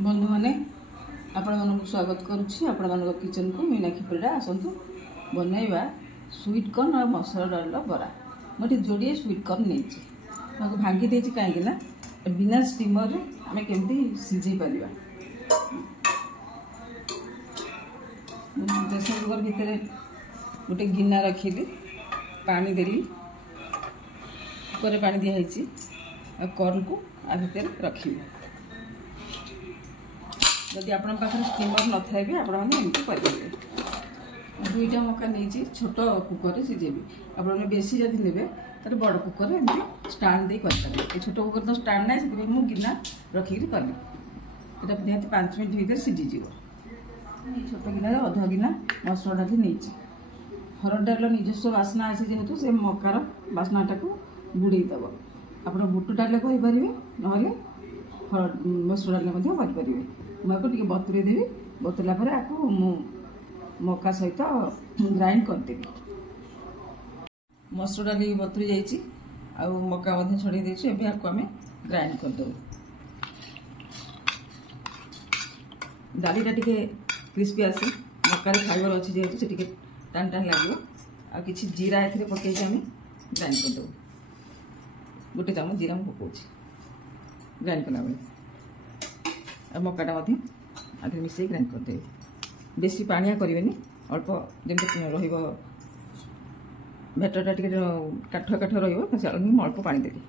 बंधु मैंने आपण मानक स्वागत करुच्ची आपण मानक किचन को मीनाक्षी परिडा आसतु बनैबा स्वीट कॉर्न और मसला डाल बरा मुझे जोड़े स्वीट कॉर्न नहीं भांगी देती कहीं बिना स्टीमर आम केमती सीझे पार प्रेसर कुकर भितर गोटे गिना रखिली पानी देली कुकर पानी दिखाई कॉर्न को आ भितर रखी जदि आपण पाखे स्टीमर न था भी आपमती करेंगे दुईटा मका नहीं छोट कुकर सीझेबी आप बेसी जदि ने तो बड़ कुकर एमती स्टाण दे करेंगे छोट कुकर तो स्टाण ना से मुझे गिना रखिक कली यहाँ निहत 5 मिनट भीतर सीझीज छोट गिना अध गिना मसला डाली नहीं हरड़ डाल निजस्व बास्ना आसी जेहेतु से मकार बास्नाटा को बुड़ेदब आप बुट डाल कहींपारे ना मसला डाल करेंगे मुझे बतुरे देवी बतुरला आपको मका सहित ग्राइंड करदेवी मसुर डाल बतुरी जा मका छड़े देती आपको आम ग्राइंड करदे डालीटा टे क्रिस्पी आसे मकार फाइबर अच्छी जेहतु से टे टाण टाण लगे आ कि जीरा ए पकई आम ग्राइंड करदे गोटे चामच जीरा मुझे पकाऊँ ग्राइंड कला बेले मकाटा आधे मिसई ग्राइंड करदे बेसी पानिया करेंगे अल्प जमी रटरटा टे काठुआ काठुआ रही अल्प पानी देली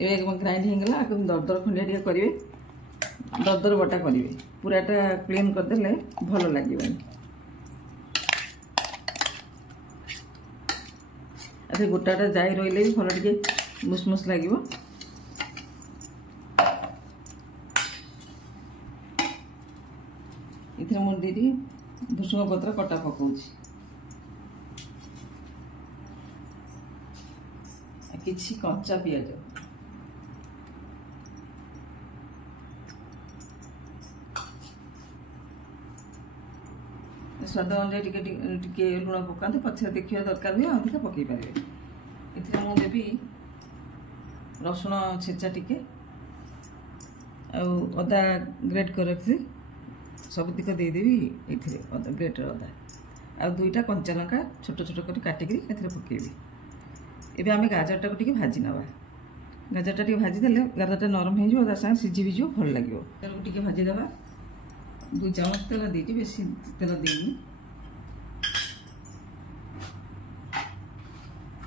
ये ग्राइंड होगा दरदर खंडिया टे करेंगे दरदर बटा करेंगे पूराटा प्लेन करदे भल लगे अच्छा गोटाटा जाई रही भी भल टे मुसमुस लगे इथे मुझे दी भुसुंग पत्र कटा पकाऊँ किछि कच्चा पियाज स्वाद अनुसार टे लुण पकाते पछे देखा दरकार हुए अधिक पकई पारे इथे मुझे देवी रसुण छेचा टिके अदा ग्रेट कर रखी सब दिक देदेवी ये ग्रेटर अदा आ दुईटा कंचा लंका छोट छोट कर काटिकी पकेबी एबे आमे गाजरटा को टिके भाजी नवा गाजरटा टिके भाजी देले गाजरटा नरम हो जा साथ सिझी भी भल लगे टिके भाजी देवा 2 चामच तेल देती बेसी तेल देनी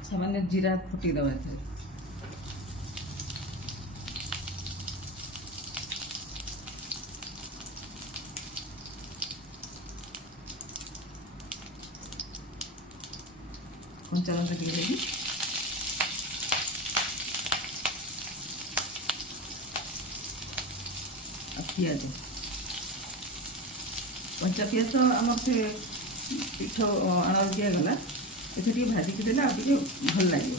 सामान्य जीरा फुटी दवा कंचा लंका टिके देवी पियाज कंचा पियाज तो आम से पीठ आण दिगला ये भाजिकी देला आगे भल लगे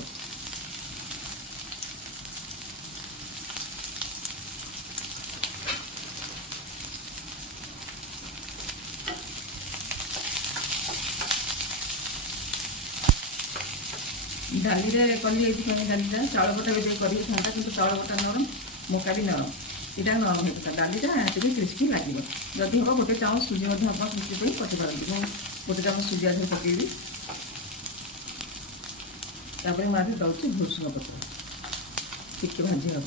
डाली कली डालीटा चाउल बटा भी कर चाउल बटा नरम मका भी नरम यहाँ नरम होता डालीटा टे क्रिस्पी लगे जदि हम गोटे चामच सुजी क्रिस्पी पकई पारती मुझे गोटे चामच सुजी आधे पकईबी तापर मुझे दौर भुसुंग पत्र टिके भाजी हाँ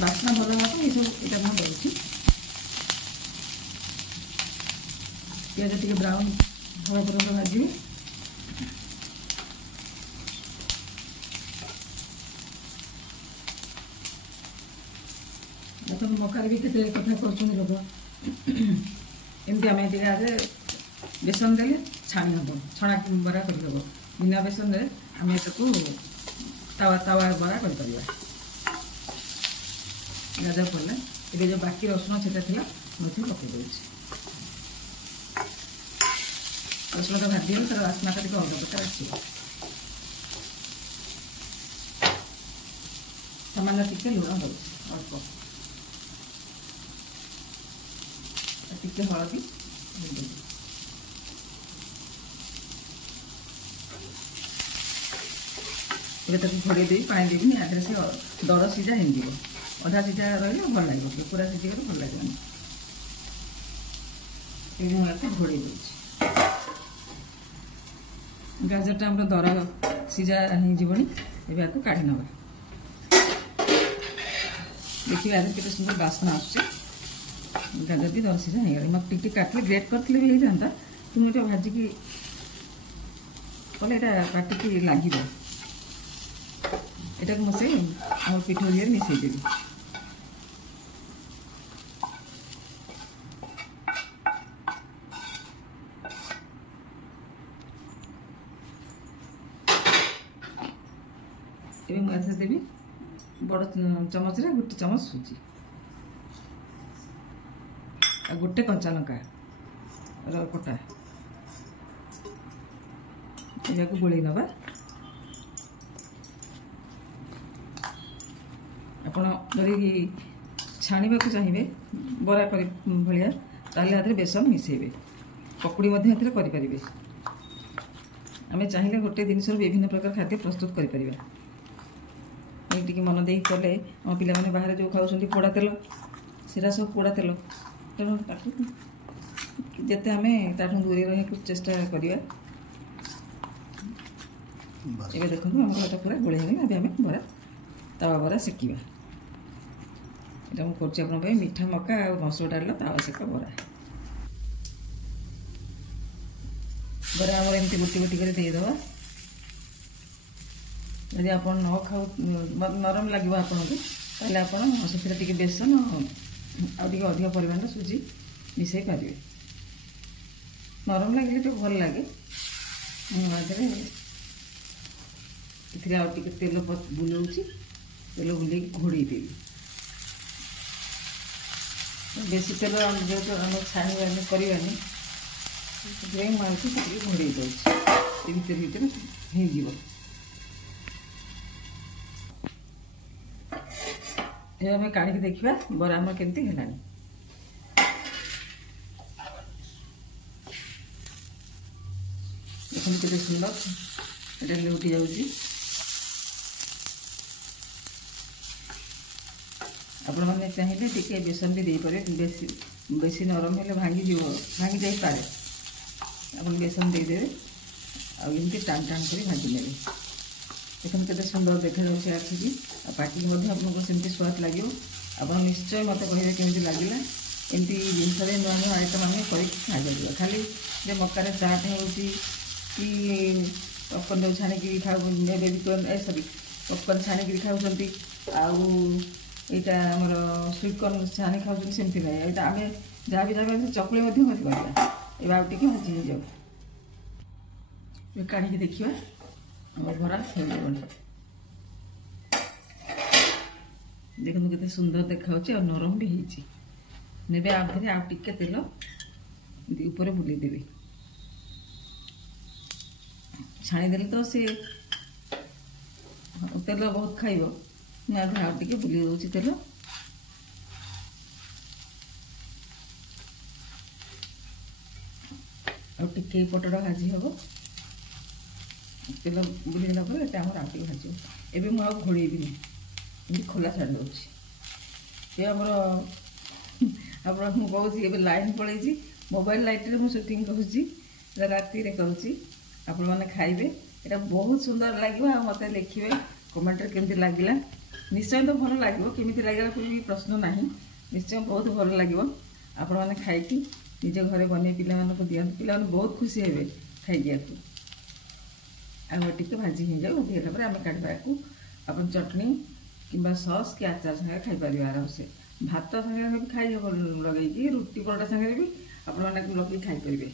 बास्ना भल हाँ ये सब यहाँ दूसरी पियाज टे ब्राउन हवा पर्यटन भाजी तुम मकार भी केते कथा कर लोक एमती आम आगे बेसन देले छाणी हम छणा बरा कर बिना बेसन दे आम तावा तावा बरा कर गाजर पड़े ये जो बाकी रसुण छेचा थी मुझे पकई दे रसुण तो भाजी तार बास्नाटा टे अलग प्रकार आस सामान्य टिके लुण दे अल्प टिके हलदी ଏବେ ତାକୁ ଘୋଡ଼େଇ ଦେଇ ପାଣି ଦେବିନି, ଆଗରେ ସେ ଦର ସିଝା ହେଇଯିବ। ଅଧା ସିଝା ରହିଲେ ଭଲ ଲାଗିବ, ପୁରା ସିଝିଗଲେ ଭଲ ଲାଗିବନି। ଏବେ ମୁଁ ଏହାକୁ ଘୋଡ଼େଇ ଦେଉଛି। ଗାଜରଟା ଆମର ଦର ସିଝା ହେଇଯିବଣି। ଏବେ ଆକୁ କାଢ଼ି ନେବା। ଦେଖିବେ ଆଜି କେତେ ସୁନ୍ଦର ବାସ୍ନା ଆସୁଛି। ଗାଜର ବି ଦର ସିଝା ହେଇଗଲା। ମୁଁ ଟିକେ କାଟିକି ଗ୍ରେଟ୍ କରିଥିଲେ ବି ହେଇଥାନ୍ତା, କିନ୍ତୁ ଏଇଟା ଭାଜିକି କଲେ ଏଇଟା ପାଟିକି ଲାଗିବ। ଏଟାକୁ ମିଶାଇ ଆମର ପିଠଉ ଦିହରେ ମିଶାଇ ଦେବି। ଏବେ ମୁଁ ଏଥିରେ ଦେବି ବଡ଼ ଚାମଚରେ 1 ଚାମଚ ସୁଜି ଆଉ 1 କଞ୍ଚା ଲଙ୍କା କଟା। ଏହାକୁ ଗୋଳେଇ ନେବା। ଆପଣ ଯଦି ଛାଣିବାକୁ ଚାହିଁବେ ବରା ଭଳିଆ, ତାହେଲେ ଏଥିରେ ବେସନ ମିଶାଇବେ। ପକୁଡ଼ି ମଧ୍ୟ ଏଥିରେ କରିପାରିବେ। ଆମେ ଚାହିଁଲେ ଗୋଟେ ଜିନିଷରୁ ବିଭିନ୍ନ ପ୍ରକାର ଖାଦ୍ୟ ପ୍ରସ୍ତୁତ କରିପାରିବା। ଟିକେ ମନ ଦେଇ କଲେ ଆମ ପିଲାମାନେ ବାହାରେ ଯେଉଁ ଖାଉଛନ୍ତି ପୋଡ଼ା ତେଲ, ସେଟା ସବୁ ପୋଡ଼ା ତେଲ। ତେଣୁ ତାକୁ ଯେତେ ଆମେ ତାଠୁ ଦୂରେଇ ରହିବାକୁ ଚେଷ୍ଟା କରିବା। ଏବେ ଦେଖନ୍ତୁ ଆମର ଏଟା ପୁରା ଗୋଳେଇ ହେଇଗଲା। ଏବେ ଆମେ ବରା ତାୱା ବରା ସେକିବା। এটা ମୁଁ କରୁଛି ଆପଣଙ୍କ ପାଇଁ ମିଠା ମକା ଆଉ ମସୁର ଡାଲିର ତାୱା ସେକା ବରା। ବରା ଆମର ଏମିତି ଗୋଟି ଗୋଟି କରି ଦେଇଦେବା। ଯଦି ଆପଣ ନ ଖାଉ ନରମ ଲାଗିବ ଆପଣଙ୍କୁ, ତାହେଲେ ଆପଣ ସେଥିରେ ଟିକେ ବେସନ ଆଉ ଟିକେ ଅଧିକ ପରିମାଣର ସୁଜି ମିଶାଇ ପାରିବେ। ନରମ ଲାଗିଲେ ଟିକେ ଭଲ ଲାଗେ। ମୁଁ ଏଥିରେ ଆଉ ଟିକେ ତେଲ ବୁଲଉଛି। ତେଲ ବୁଲେଇକି ଘୋଡ଼େଇ ଦେବି। ବେଶୀ ତେଲ ଯେହେତୁ ଆମେ ଛାଣିବାନି କରିବାନି, ସେଥିପାଇଁ ମୁଁ ଆଉଠି ଟିକେ ଘୋଡ଼େଇ ଦେଉଛି। ଏ ଭିତରେ ହେଇଯିବ। ଏବେ ଆମେ କାଢ଼ିକି ଦେଖିବା ବରା ଆମର କେମିତି ହେଲାଣି। ଦେଖନ୍ତୁ କେତେ ସୁନ୍ଦର ଏଟା ଲେଉଟି ଯାଉଛି। ଆପଣମାନେ ଚାହିଁଲେ ଟିକେ ବେସନ ବି ଦେଇପାରିବେ। ବେଶୀ ନରମ ହେଲେ ଭାଙ୍ଗି ଯାଇପାରେ। ଆପଣ ବେସନ ଦେଇଦେବେ ଆଉ ଏମିତି ଟାଣ ଟାଣ କରି ଭାଜି ନେବେ। ଦେଖନ୍ତୁ କେତେ ସୁନ୍ଦର ଦେଖାଯାଉଛି ଆଖିକି, ଆଉ ପାଟିକି ମଧ୍ୟ ଆପଣଙ୍କୁ ସେମିତି ସ୍ୱାଦ ଲାଗିବ। ଆପଣ ନିଶ୍ଚୟ ମୋତେ କହିବେ କେମିତି ଲାଗିଲା। ଏମିତି ଜିନିଷରେ ନୂଆ ନୂଆ ଆଇଟମ୍ ଆମେ କରିକି ଖାଇପାରିବା। ଖାଲି ଯେ ମକାରେ ଚାଟ୍ ହେଉଛି କି ପପକର୍ଣ୍ଣ ଛାଣିକିରି ପପକର୍ଣ୍ଣ ଛାଣିକିରି ଖାଉଛନ୍ତି, ଆଉ ଏଇଟା ଆମର ସୁଇଟ୍ କର୍ଣ୍ଣ ଛାଣି ଖାଉଛନ୍ତି, ସେମିତି ନାହିଁ। ଏଇଟା ଆମେ ଯାହା ବି ଚକୁଳି ମଧ୍ୟ କରିପାରିବା। ଏବେ ଆଉ ଟିକେ ଭାଜି ହେଇଯାଉ। ଏବେ କାଢ଼ିକି ଦେଖିବା ଆମର ବରା ହେଇଯିବଣି। ଦେଖନ୍ତୁ କେତେ ସୁନ୍ଦର ଦେଖାଯାଉଛି ଆଉ ନରମ ବି ହେଇଛି। ନେବେ ଆଉ ଥରେ ଆଉ ଟିକେ ତେଲ ଉପରେ ବୁଲେଇଦେବେ। ଛାଣିଦେଲେ ତ ସେ ତେଲ ବହୁତ ଖାଇବ। ମୁଁ ଆଉ ଟିକେ ବୁଲେଇ ଦେଉଛି ତେଲ। ଆଉ ଟିକେ ପଟଟା ଭାଜି ହେବ। ତେଲ ବୁଲିଗଲା ପରେ ଏଟା ଆମର ଆଉ ଟିକେ ଭାଜିବ। ଏବେ ମୁଁ ଆଉ ଘୋଡ଼େଇବିନି, ଏମିତି ଖୋଲା ଛାଡ଼ି ଦେଉଛି। ଏ ଆମର ଆପଣଙ୍କୁ ମୁଁ କହୁଛି ଏବେ ଲାଇନ୍ ପଳେଇଛି। ମୋବାଇଲ ଲାଇଟ୍ରେ ମୁଁ ସୁଟିଂ କରୁଛି, ରାତିରେ କରୁଛି। ଆପଣମାନେ ଖାଇବେ, ଏଇଟା ବହୁତ ସୁନ୍ଦର ଲାଗିବ। ଆଉ ମୋତେ ଲେଖିବେ କମେଣ୍ଟରେ କେମିତି ଲାଗିଲା। ନିଶ୍ଚୟ ତ ଭଲ ଲାଗିବ, କେମିତି ଲାଗିଲା କିଛି ପ୍ରଶ୍ନ ନାହିଁ। ନିଶ୍ଚୟ ବହୁତ ଭଲ ଲାଗିବ। ଆପଣମାନେ ଖାଇକି ନିଜ ଘରେ ବନେଇ ପିଲାମାନଙ୍କୁ ଦିଅନ୍ତୁ। ପିଲାମାନେ ବହୁତ ଖୁସି ହେବେ ଖାଇକି ୟାକୁ। ଆଉ ଟିକେ ଭାଜି ହେଇଯାଉ। ହେଇଗଲା ପରେ ଆମେ କାଢ଼ିବା ୟାକୁ। ଆପଣ ଚଟଣି କିମ୍ବା ସସ୍ କି ଆଚାର ସାଙ୍ଗରେ ଖାଇପାରିବେ ଆରାମସେ। ଭାତ ସାଙ୍ଗରେ ବି ଖାଇହେବ ଲଗେଇକି, ରୁଟି ପରଟା ସାଙ୍ଗରେ ବି ଆପଣମାନେ ଲଗେଇକି ଖାଇପାରିବେ।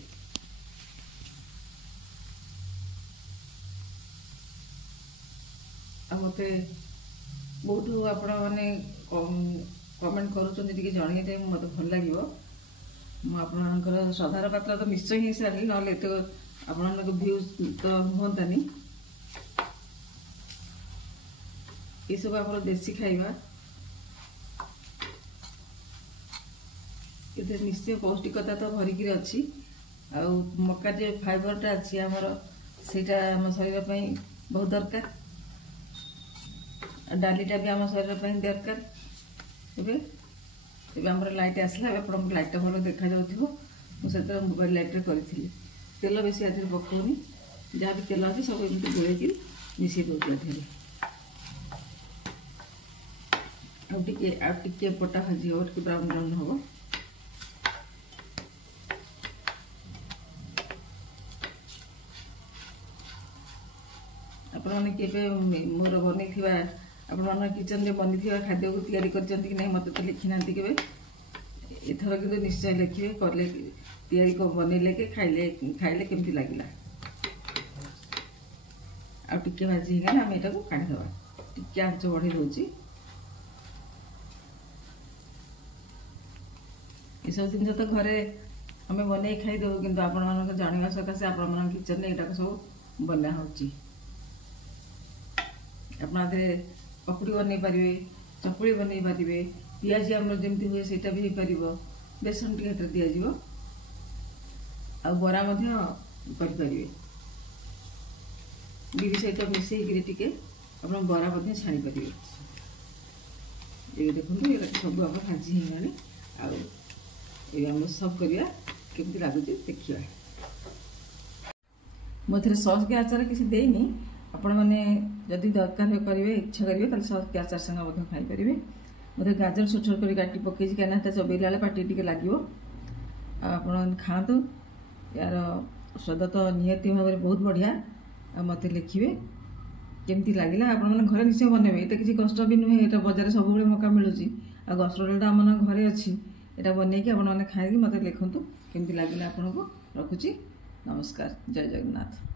ଆଉ ମୋତେ ବହୁତ ଆପଣମାନେ କମେଣ୍ଟ କରୁଛନ୍ତି, ଟିକେ ଜଣେଇଲେ ମୋତେ ଭଲ ଲାଗିବ। ମୁଁ ଆପଣମାନଙ୍କର ଶ୍ରଦ୍ଧାର ପାତ୍ର ତ ନିଶ୍ଚୟ ହେଇସାରିଲି, ନହେଲେ ଏତେ ଆପଣମାନଙ୍କ ଭ୍ୟୁଜ୍ ତ ହୁଅନ୍ତାନି। ଏସବୁ ଆମର ଦେଶୀ ଖାଇବା, ଏଥିରେ ନିଶ୍ଚୟ ପୌଷ୍ଟିକତା ତ ଭରିକିରି ଅଛି। ଆଉ ମକା ଯେ ଫାଇବରଟା ଅଛି ଆମର, ସେଇଟା ଆମ ଶରୀର ପାଇଁ ବହୁତ ଦରକାର। डालीटा भी आम शरीर पर दरकार। एबे आमर लाइट आसला आप लाइटा भल देखा मुझे मोबाइल लाइट करी तेल बेसी आज पकाउनी जहाँ भी तेल अच्छे सब एमती गोलैक मिसई दूसरी आटे पटा भाजी हो ब्राउन ब्राउन हम आपने मोर बन आपण किचन में बनी खाद्य को तैयारी कर मत तो लिखी ना के एथर कि निश्चय लिखे कले तैयारी बनइले के खाइले खाइले केमती लगिला आटे भाजी होगा आम यहाँ को काढ़ीदे टी आंच बढ़े दूसरी ये सब जिन तो घरे आम बन खाईदे कि आपण जानवा सकाशे आपण किचन में यहाँ सब बना हो पकुड़ी बन पारे चकुड़ी बन पारे पियाजी आम जमी हुए से भी हो पार बेसन टी दि आ बरा करें बिरी सहित मिसई टे आप बरा छाणी पारे ये देखो ये सब आम भाजी होगा सब करवा केमती लगुच देखिए मुझे सस के आचार किसी देनी आपण मैंने जदि दरकार करेंगे इच्छा करेंगे तो सस के आचार संगे खाईपारे मुझे गाजर छोट छोट कर काटी पकई कहीं चबेला पाटी टे लगे आप खातु यार स्वाद तो निहती भाव में बहुत बढ़िया मत लिखे केमती लगे आप घर निश्चय बनइबे ये किसी कष्ट भी नुहे ये बजार सब मौका मिलूँ आ गसरोटा आम घरे अच्छी यहाँ बनईकि आप खाई मत लिखु केमती लगे आपको रखुची नमस्कार जय जगन्नाथ।